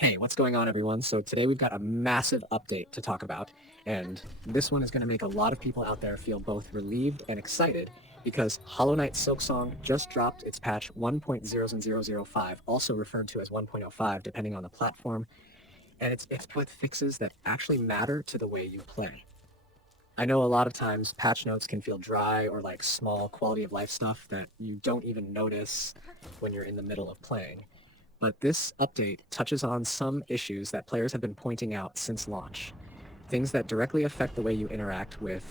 Hey, what's going on, everyone? So today we've got a massive update to talk about, and this one is going to make a lot of people out there feel both relieved and excited because Hollow Knight Silksong just dropped its patch 1.00005, also referred to as 1.05 depending on the platform, and it's with fixes that actually matter to the way you play. I know a lot of times patch notes can feel dry or like small quality of life stuff that you don't even notice when you're in the middle of playing. But this update touches on some issues that players have been pointing out since launch. Things that directly affect the way you interact with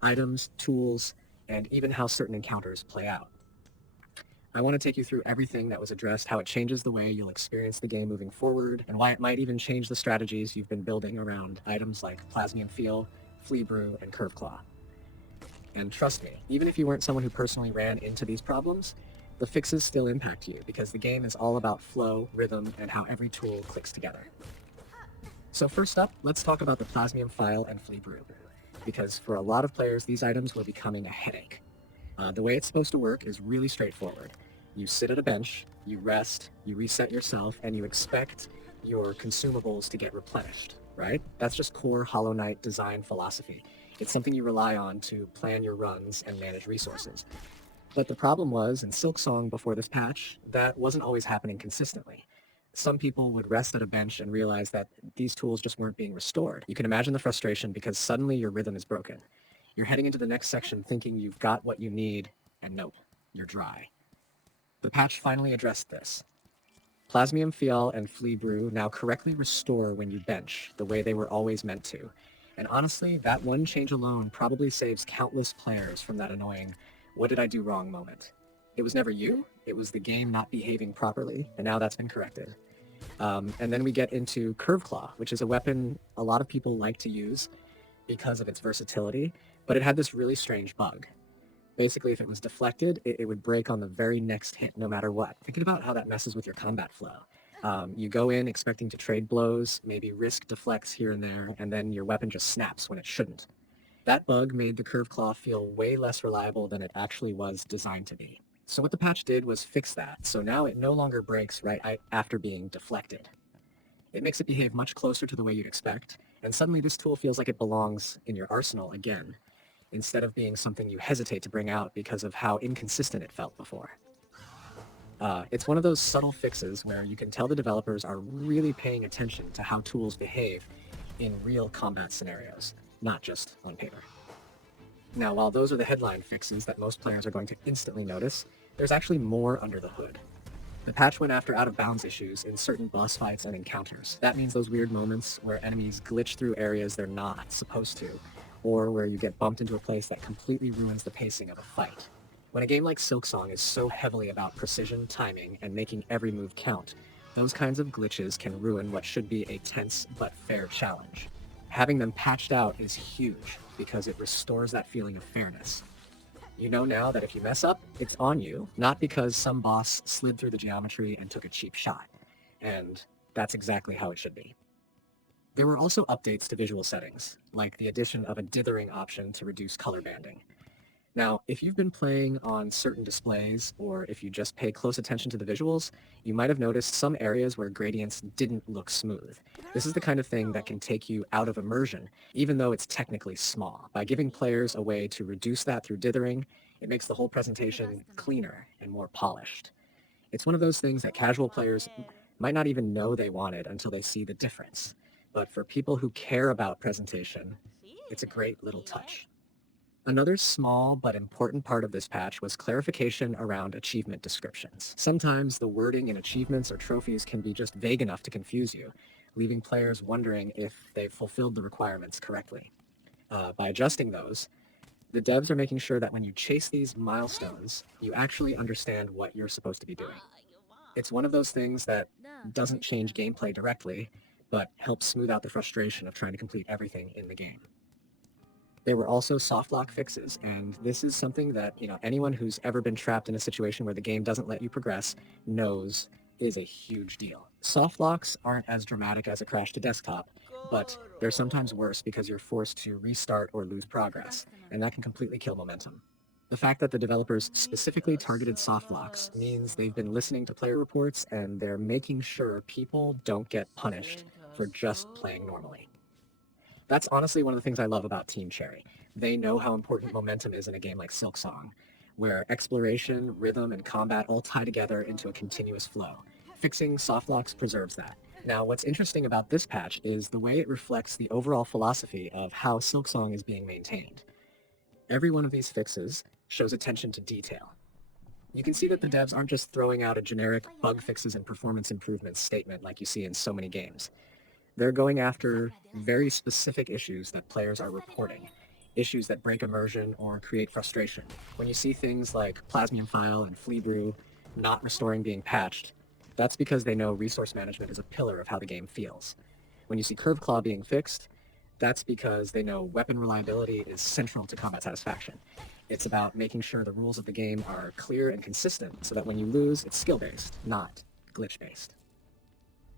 items, tools, and even how certain encounters play out. I want to take you through everything that was addressed, how it changes the way you'll experience the game moving forward, and why it might even change the strategies you've been building around items like Plasmium Phial, Flea Brew, and Curveclaw. And trust me, even if you weren't someone who personally ran into these problems, the fixes still impact you because the game is all about flow, rhythm, and how every tool clicks together. So first up, let's talk about the Plasmium Phial and Flea Brew, because for a lot of players, these items were becoming a headache. The way it's supposed to work is really straightforward. You sit at a bench, you rest, you reset yourself, and you expect your consumables to get replenished, right? That's just core Hollow Knight design philosophy. It's something you rely on to plan your runs and manage resources. But the problem was, in Silksong before this patch, that wasn't always happening consistently. Some people would rest at a bench and realize that these tools just weren't being restored. You can imagine the frustration because suddenly your rhythm is broken. You're heading into the next section thinking you've got what you need, and nope, you're dry. The patch finally addressed this. Plasmium Phial and Flea Brew now correctly restore when you bench, the way they were always meant to. And honestly, that one change alone probably saves countless players from that annoying, what did I do wrong moment. It was never you, it was the game not behaving properly, and now that's been corrected. And then we get into Curveclaw, which is a weapon a lot of people like to use because of its versatility, but it had this really strange bug. Basically, if it was deflected, it would break on the very next hit, no matter what. Thinking about how that messes with your combat flow. You go in expecting to trade blows, maybe risk deflects here and there, and then your weapon just snaps when it shouldn't. That bug made the curved claw feel way less reliable than it actually was designed to be. So what the patch did was fix that, so now it no longer breaks right after being deflected. It makes it behave much closer to the way you'd expect, and suddenly this tool feels like it belongs in your arsenal again, instead of being something you hesitate to bring out because of how inconsistent it felt before. It's one of those subtle fixes where you can tell the developers are really paying attention to how tools behave in real combat scenarios, not just on paper. Now, while those are the headline fixes that most players are going to instantly notice, there's actually more under the hood. The patch went after out-of-bounds issues in certain boss fights and encounters. That means those weird moments where enemies glitch through areas they're not supposed to, or where you get bumped into a place that completely ruins the pacing of a fight. When a game like Silksong is so heavily about precision, timing, and making every move count, those kinds of glitches can ruin what should be a tense but fair challenge. Having them patched out is huge because it restores that feeling of fairness. You know now that if you mess up, it's on you, not because some boss slid through the geometry and took a cheap shot. And that's exactly how it should be. There were also updates to visual settings, like the addition of a dithering option to reduce color banding. Now, if you've been playing on certain displays, or if you just pay close attention to the visuals, you might have noticed some areas where gradients didn't look smooth. This is the kind of thing that can take you out of immersion, even though it's technically small. By giving players a way to reduce that through dithering, it makes the whole presentation cleaner and more polished. It's one of those things that casual players might not even know they wanted until they see the difference. But for people who care about presentation, it's a great little touch. Another small but important part of this patch was clarification around achievement descriptions. Sometimes the wording in achievements or trophies can be just vague enough to confuse you, leaving players wondering if they've fulfilled the requirements correctly. By adjusting those, the devs are making sure that when you chase these milestones, you actually understand what you're supposed to be doing. It's one of those things that doesn't change gameplay directly, but helps smooth out the frustration of trying to complete everything in the game. There were also soft lock fixes, and this is something that anyone who's ever been trapped in a situation where the game doesn't let you progress knows is a huge deal. Soft locks aren't as dramatic as a crash to desktop, but they're sometimes worse because you're forced to restart or lose progress, and that can completely kill momentum. The fact that the developers specifically targeted soft locks means they've been listening to player reports and they're making sure people don't get punished for just playing normally. That's honestly one of the things I love about Team Cherry. They know how important momentum is in a game like Silksong, where exploration, rhythm, and combat all tie together into a continuous flow. Fixing soft locks preserves that. Now, what's interesting about this patch is the way it reflects the overall philosophy of how Silksong is being maintained. Every one of these fixes shows attention to detail. You can see that the devs aren't just throwing out a generic bug fixes and performance improvements statement like you see in so many games. They're going after very specific issues that players are reporting, issues that break immersion or create frustration. When you see things like Plasmium Phial and Flea Brew not restoring being patched, that's because they know resource management is a pillar of how the game feels. When you see Curveclaw being fixed, that's because they know weapon reliability is central to combat satisfaction. It's about making sure the rules of the game are clear and consistent so that when you lose, it's skill-based, not glitch-based.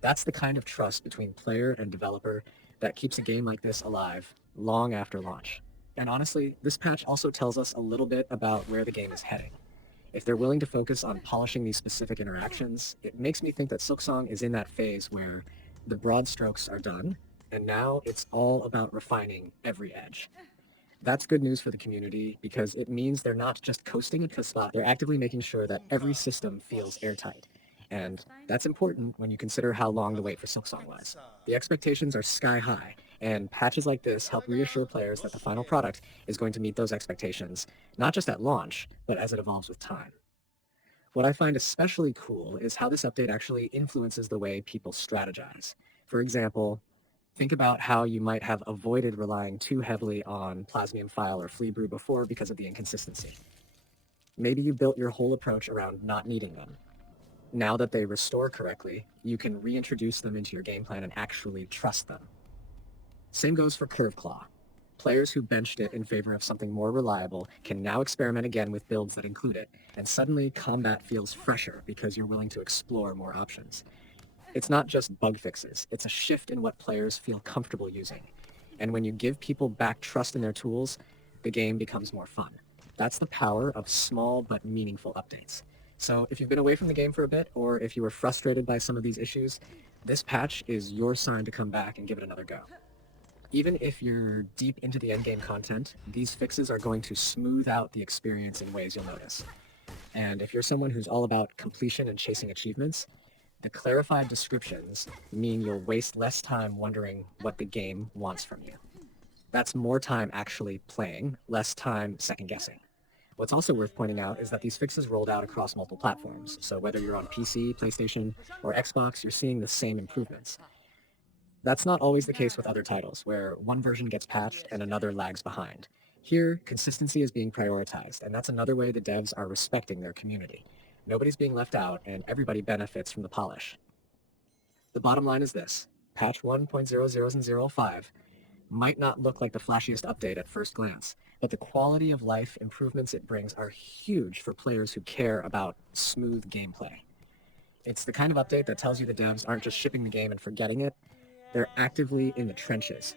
That's the kind of trust between player and developer that keeps a game like this alive long after launch. And honestly, this patch also tells us a little bit about where the game is heading. If they're willing to focus on polishing these specific interactions, it makes me think that Silksong is in that phase where the broad strokes are done, and now it's all about refining every edge. That's good news for the community because it means they're not just coasting at the spot, they're actively making sure that every system feels airtight. And that's important when you consider how long the wait for Silksong was. The expectations are sky high, and patches like this help reassure players that the final product is going to meet those expectations, not just at launch, but as it evolves with time. What I find especially cool is how this update actually influences the way people strategize. For example, think about how you might have avoided relying too heavily on Plasmium Phial or Flea Brew before because of the inconsistency. Maybe you built your whole approach around not needing them. Now that they restore correctly, you can reintroduce them into your game plan and actually trust them. Same goes for Curveclaw. Players who benched it in favor of something more reliable can now experiment again with builds that include it, and suddenly combat feels fresher because you're willing to explore more options. It's not just bug fixes, it's a shift in what players feel comfortable using. And when you give people back trust in their tools, the game becomes more fun. That's the power of small but meaningful updates. So if you've been away from the game for a bit, or if you were frustrated by some of these issues, this patch is your sign to come back and give it another go. Even if you're deep into the endgame content, these fixes are going to smooth out the experience in ways you'll notice. And if you're someone who's all about completion and chasing achievements, the clarified descriptions mean you'll waste less time wondering what the game wants from you. That's more time actually playing, less time second-guessing. What's also worth pointing out is that these fixes rolled out across multiple platforms, so whether you're on PC, PlayStation, or Xbox, you're seeing the same improvements. That's not always the case with other titles, where one version gets patched and another lags behind. Here, consistency is being prioritized, and that's another way the devs are respecting their community. Nobody's being left out, and everybody benefits from the polish. The bottom line is this: patch 1.0005 might not look like the flashiest update at first glance, but the quality of life improvements it brings are huge for players who care about smooth gameplay. It's the kind of update that tells you the devs aren't just shipping the game and forgetting it, they're actively in the trenches,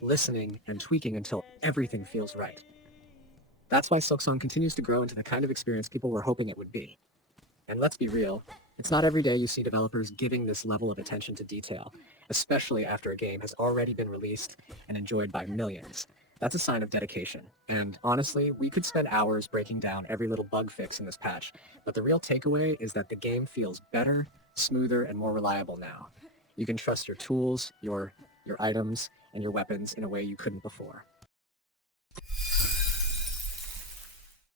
listening and tweaking until everything feels right. That's why Silksong continues to grow into the kind of experience people were hoping it would be. And let's be real, it's not every day you see developers giving this level of attention to detail, especially after a game has already been released and enjoyed by millions. That's a sign of dedication. And honestly, we could spend hours breaking down every little bug fix in this patch, but the real takeaway is that the game feels better, smoother, and more reliable now. You can trust your tools, your items, and your weapons in a way you couldn't before.